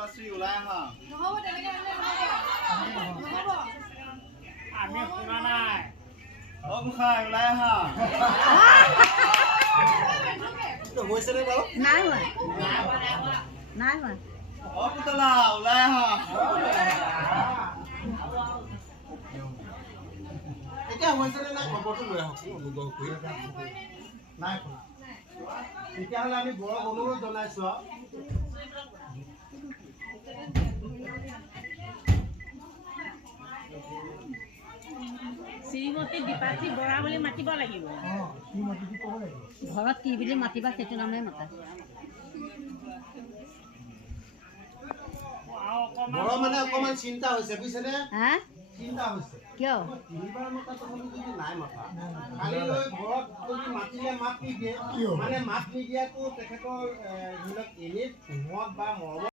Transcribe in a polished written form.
পাচি ওলাই আহা নহব তেনেকে নহব আমি শুনা নাই অ গোসাঁই ওলাই আহা হৈছে নে বাৰু নাই হোৱা নাই হোৱা অ পুতলা ওলাই আহা এতিয়া হৈছে নে নাই খবৰটো লৈ আহক অনুগ্ৰহ কৰি নাই তেতিয়াহ'লে আমি বৰ অনুৰোধ জনাইছো শ্ৰীমতী দীপাৰ্থী বৰা বুলি মাতিব লাগিব ঘৰত কি বুলি মাতিবা সেইটো নামে মাতা বৰ মানে অকমান চিন্তা হৈছে বুজিছেনে হা চিন্তা হৈছে কিয় তিনিবাৰ মতা তথাপি যদি নাই মতা কালিলৈ ঘৰত যদি মাতিলে মাত নিদিয়ে মানে মাত নিদিয়াটো তেখেতৰ ধৰি লওক এনেই পোহৰত বা মৰমত